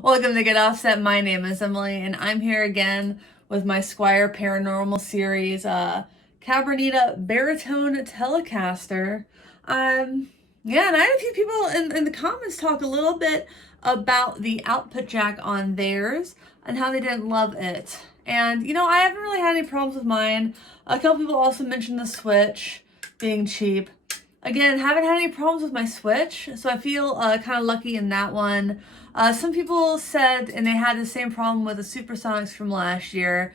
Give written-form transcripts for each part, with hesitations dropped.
Welcome to Get Offset. My name is Emily, and I'm here again with my Squier Paranormal series, Cabronia Baritone Telecaster. Yeah, and I had a few people in the comments talk a little bit about the output jack on theirs and how they didn't love it. And, you know, I haven't really had any problems with mine. A couple people also mentioned the switch being cheap. Again, haven't had any problems with my switch, so I feel kind of lucky in that one. Some people said, and they had the same problem with the Supersonics from last year.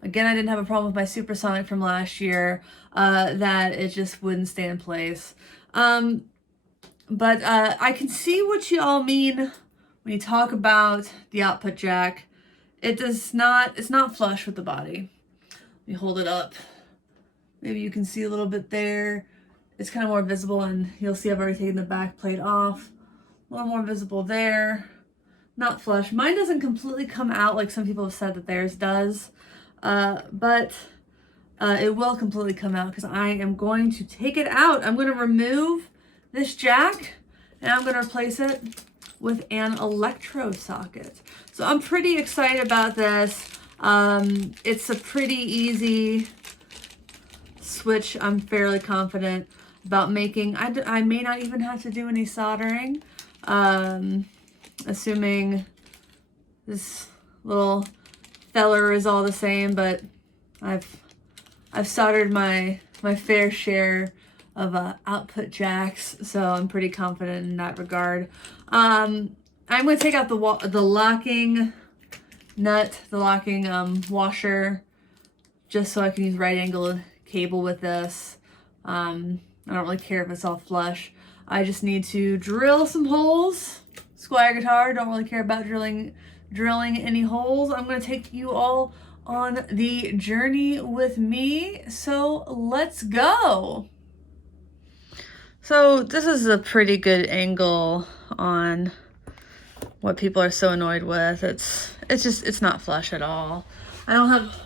Again, I didn't have a problem with my Supersonic from last year, that it just wouldn't stay in place. But I can see what you all mean when you talk about the output jack. It's not flush with the body. Let me hold it up. Maybe you can see a little bit there. It's kind of more visible, and you'll see I've already taken the back plate off. A little more visible there. Not flush. Mine doesn't completely come out like some people have said that theirs does, but it will completely come out because I am going to take it out. I'm going to remove this jack, and I'm going to replace it with an Electrosocket. So I'm pretty excited about this. It's a pretty easy switch. I'm fairly confident about making. I may not even have to do any soldering, assuming this little feller is all the same, but I've soldered my fair share of output jacks, so I'm pretty confident in that regard. I'm going to take out the locking nut, the locking washer, just so I can use right angle cable with this. I don't really care if it's all flush. I just need to drill some holes. Squier guitar, don't really care about drilling any holes. I'm going to take you all on the journey with me, so let's go. So this is a pretty good angle on what people are so annoyed with. It's not flush at all. I don't have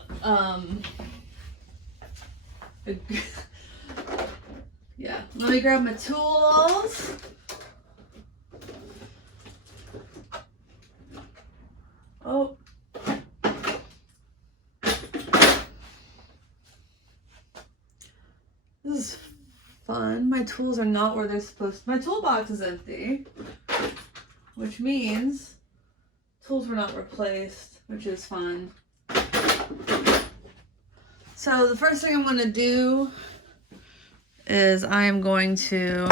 yeah, let me grab my tools. Oh. This is fun. My tools are not where they're supposed to. My toolbox is empty, which means tools were not replaced, which is fun. So the first thing I'm going to do is I am going to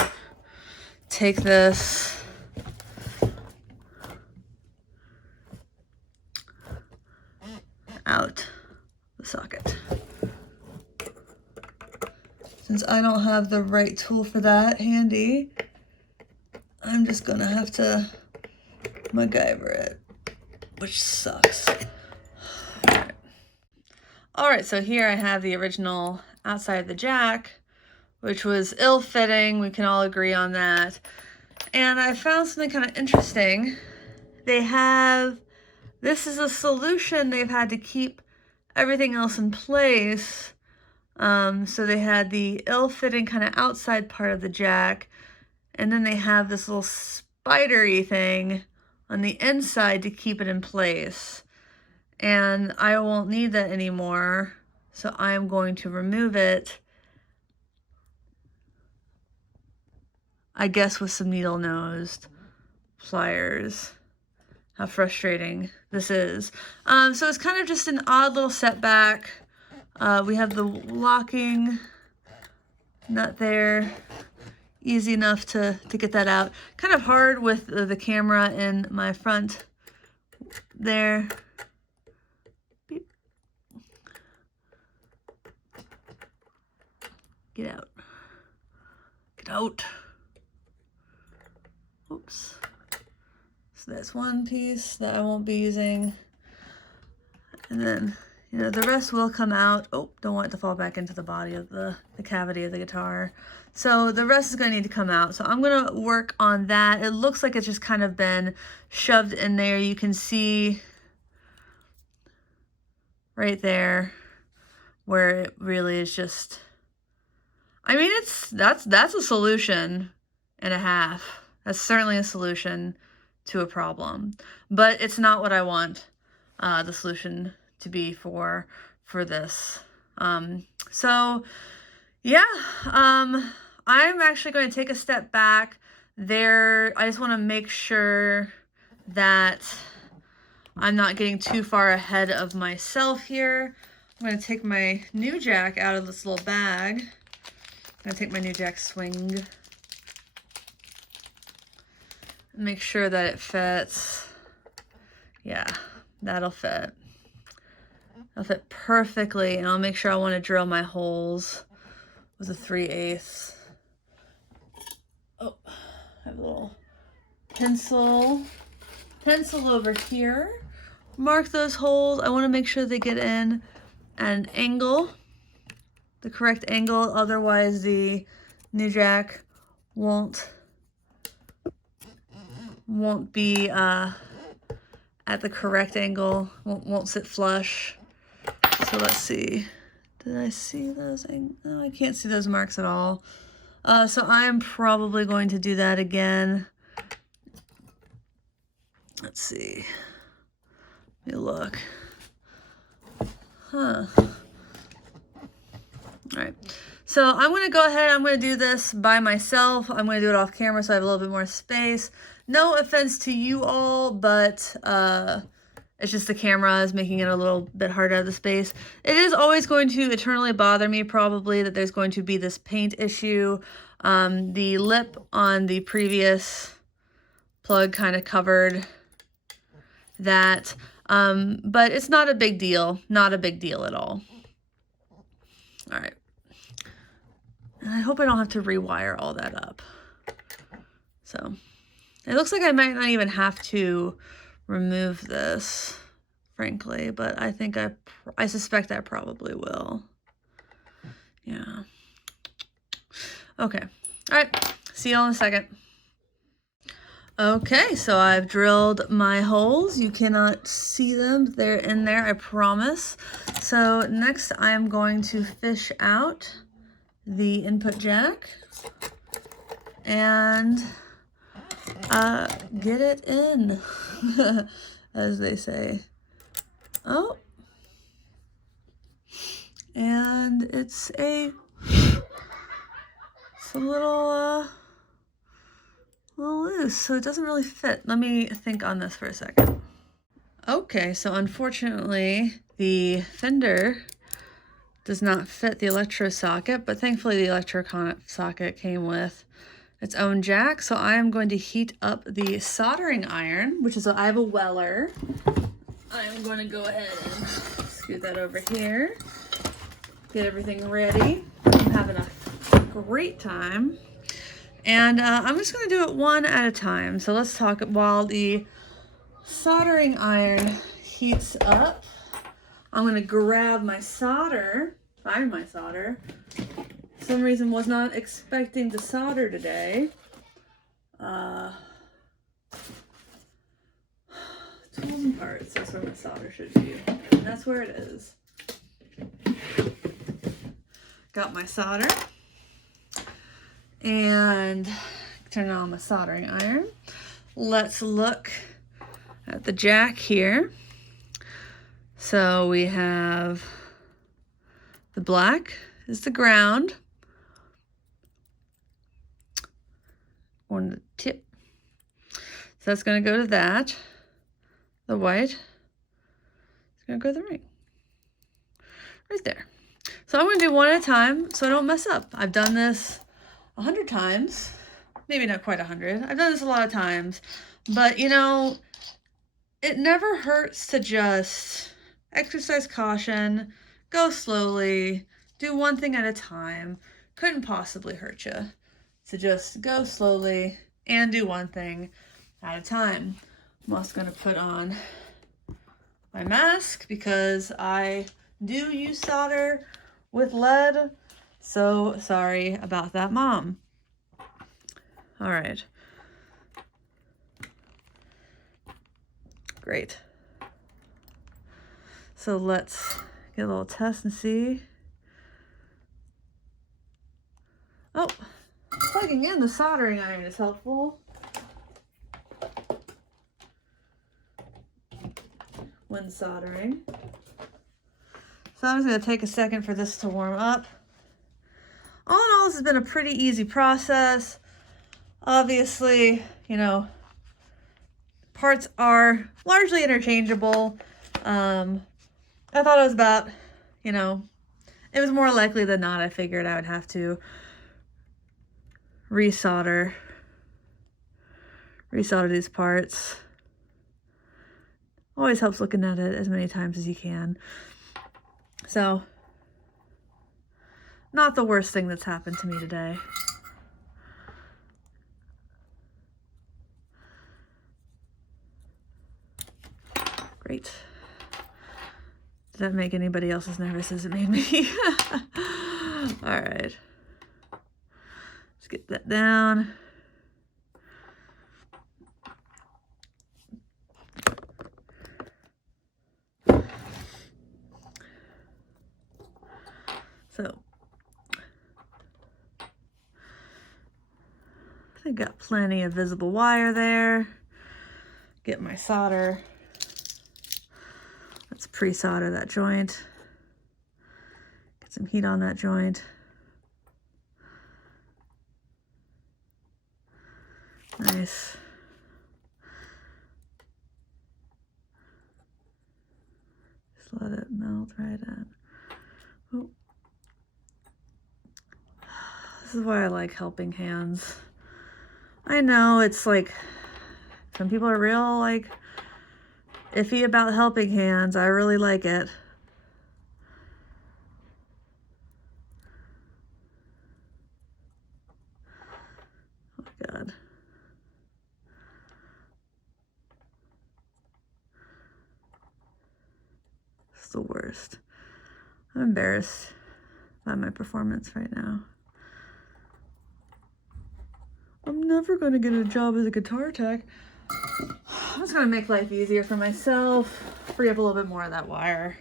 take this out the socket. Since I don't have the right tool for that handy, I'm just gonna have to MacGyver it, which sucks. All right, so here I have the original outside of the jack, which was ill-fitting. We can all agree on that. And I found something kind of interesting. This is a solution. They've had to keep everything else in place. So they had the ill-fitting kind of outside part of the jack, and then they have this little spidery thing on the inside to keep it in place. And I won't need that anymore, so I'm going to remove it, I guess with some needle-nosed pliers. How frustrating this is. So it's kind of just an odd little setback. We have the locking nut there. Easy enough to get that out. Kind of hard with the camera in my front there. Beep. Get out. Get out. Oops. So that's one piece that I won't be using. And then, you know, the rest will come out. Oh, don't want it to fall back into the body of the cavity of the guitar. So the rest is going to need to come out. So I'm going to work on that. It looks like it's just kind of been shoved in there. You can see right there where it really is just, I mean, that's a solution and a half. That's certainly a solution to a problem, but it's not what I want the solution to be for this. So yeah, I'm actually going to take a step back there. I just want to make sure that I'm not getting too far ahead of myself here. I'm going to take my new jack out of this little bag. I'm going to take my new jack swing. Make sure that it fits. Yeah, that'll fit. That'll fit perfectly, and I'll make sure I want to drill my holes with a 3/8. Oh, I have a little pencil over here. Mark those holes. I want to make sure they get in at an angle, the correct angle, otherwise the new jack won't be at the correct angle, won't sit flush. So let's see. Did I see those? No, I can't see those marks at all. So I'm probably going to do that again. Let's see. Let me look. Huh. All right. So I'm going to go ahead. I'm going to do this by myself. I'm going to do it off camera so I have a little bit more space. No offense to you all, but it's just the camera is making it a little bit hard out of the space. It is always going to eternally bother me probably that there's going to be this paint issue. The lip on the previous plug kind of covered that, but it's not a big deal. Not a big deal at all. All right. And I hope I don't have to rewire all that up. So it looks like I might not even have to remove this, frankly, but I think I suspect I probably will. Yeah. Okay. All right. See you all in a second. Okay, so I've drilled my holes. You cannot see them. They're in there, I promise. So next I'm going to fish out the input jack and get it in, as they say. Oh, and it's a little loose, so it doesn't really fit. Let me think on this for a second. Okay, so unfortunately the fender does not fit the Electrosocket, but thankfully the Electrosocket came with its own jack. So I am going to heat up the soldering iron, which is I have a Weller. I'm going to go ahead and scoot that over here, get everything ready. I'm having a great time. And I'm just going to do it one at a time. So let's talk while the soldering iron heats up. I'm going to grab my solder, find my solder. For some reason was not expecting to solder today. Tools and parts, that's where my solder should be. And that's where it is. Got my solder. And turn on my soldering iron. Let's look at the jack here. So we have the black is the ground on the tip. So that's going to go to that. The white is going to go to the ring. Right there. So I'm going to do one at a time so I don't mess up. I've done this 100 times. Maybe not quite 100. I've done this a lot of times. But, you know, it never hurts to just exercise caution, go slowly, do one thing at a time. Couldn't possibly hurt you. So just go slowly and do one thing at a time. I'm also going to put on my mask because I do use solder with lead. So sorry about that, Mom. All right. Great. So let's get a little test and see. Oh, plugging in the soldering iron is helpful. when soldering. So I'm just going to take a second for this to warm up. All in all, this has been a pretty easy process. Obviously, you know, parts are largely interchangeable. I thought it was about, you know, it was more likely than not I figured I would have to resolder these parts. Always helps looking at it as many times as you can. So, not the worst thing that's happened to me today. Great. Did that make anybody else as nervous as it made me? All right. Let's get that down. So, I got plenty of visible wire there. Get my solder. Let's pre-solder that joint. Get some heat on that joint. Nice. Just let it melt right in. Oh. This is why I like helping hands. I know it's like, some people are real like iffy about helping hands. I really like it. Oh my God. It's the worst. I'm embarrassed by my performance right now. I'm never going to get a job as a guitar tech. I'm just going to make life easier for myself. Free up a little bit more of that wire.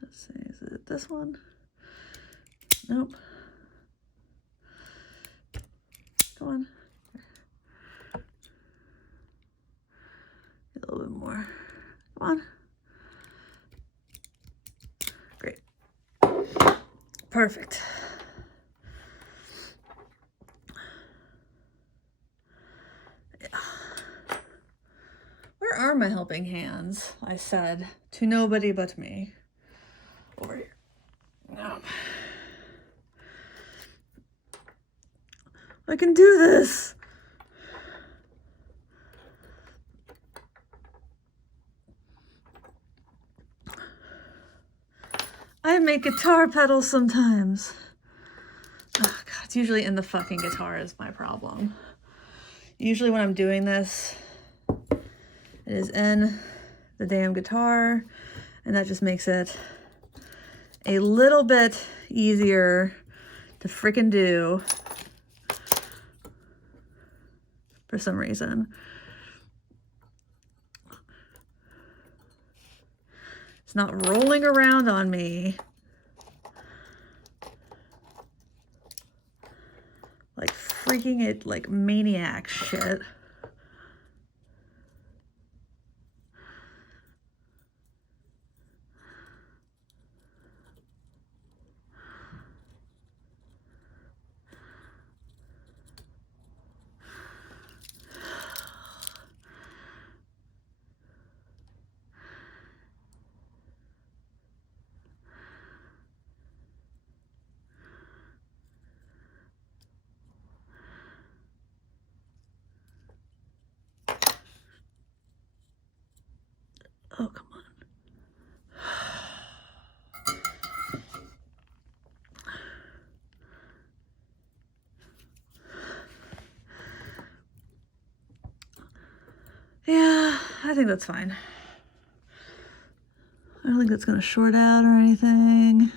Let's see, is it this one? Nope. Come on. Get a little bit more. Come on. Great. Perfect. Yeah. Where are my helping hands? I said to nobody but me. Over here. No. I can do this. I make guitar pedals sometimes. Oh God, it's usually in the fucking guitar is my problem. Usually when I'm doing this, it is in the damn guitar, and that just makes it a little bit easier to frickin' do for some reason. It's not rolling around on me like freaking it like maniac shit. Oh, come on. Yeah, I think that's fine. I don't think that's gonna short out or anything.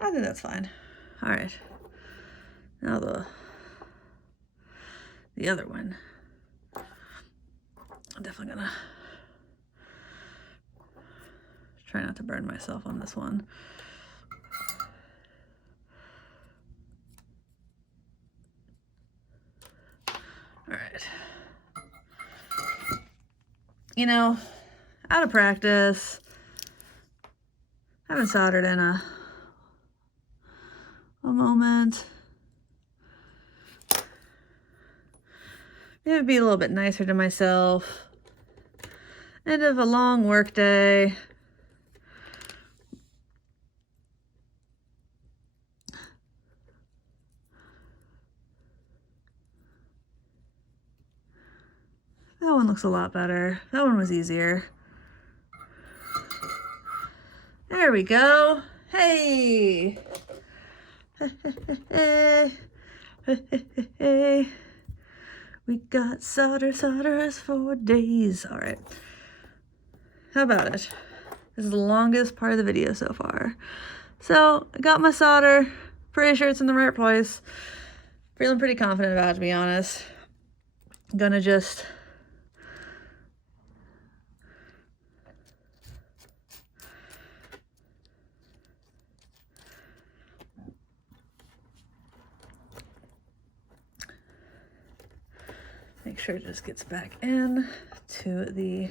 I think that's fine. All right. Now the other one. I'm definitely gonna try not to burn myself on this one. All right. You know, out of practice, haven't soldered in a moment. Maybe be a little bit nicer to myself. End of a long work day. That one looks a lot better. That one was easier. There we go. Hey! We got solderers for days. All right. How about it? This is the longest part of the video so far. So I got my solder. Pretty sure it's in the right place. Feeling pretty confident about it, to be honest. I'm gonna just make sure it just gets back in to the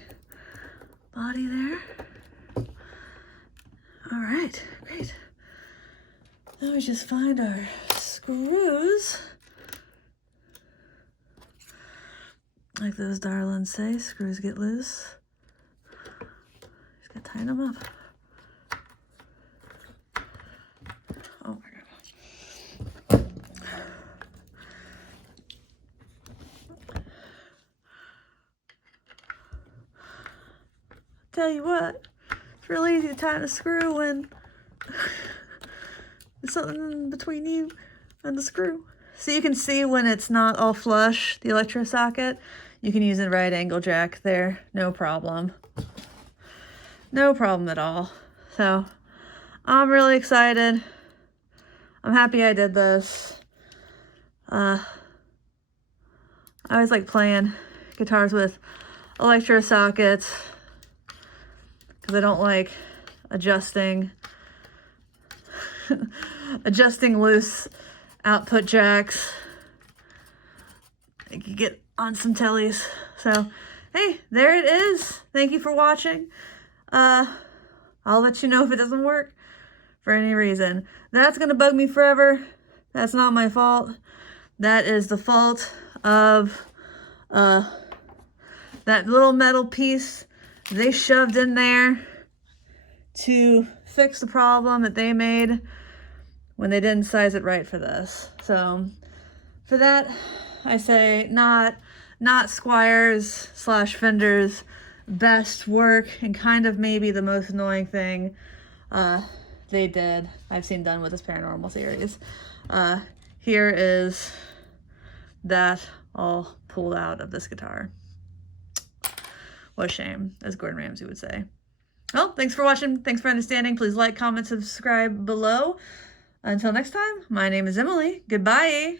body there. All right, great. Now we just find our screws. Like those darlings say, screws get loose. Just gotta tighten them up. Oh my God. Tell you what, it's really easy to tighten a screw when there's something between you and the screw. So you can see when it's not all flush, the Electrosocket, you can use a right angle jack there, no problem. No problem at all. So I'm really excited. I'm happy I did this. I always like playing guitars with Electrosockets because I don't like adjusting loose output jacks. I could get on some tellies. So hey, there it is. Thank you for watching. I'll let you know if it doesn't work for any reason. That's gonna bug me forever. That's not my fault. That is the fault of that little metal piece they shoved in there to fix the problem that they made when they didn't size it right for this. So for that, I say not Squier's / Fender's best work, and kind of maybe the most annoying thing I've seen done with this Paranormal series. Here is that all pulled out of this guitar. What a shame, as Gordon Ramsay would say. Well, thanks for watching. Thanks for understanding. Please like, comment, subscribe below. Until next time, my name is Emily. Goodbye.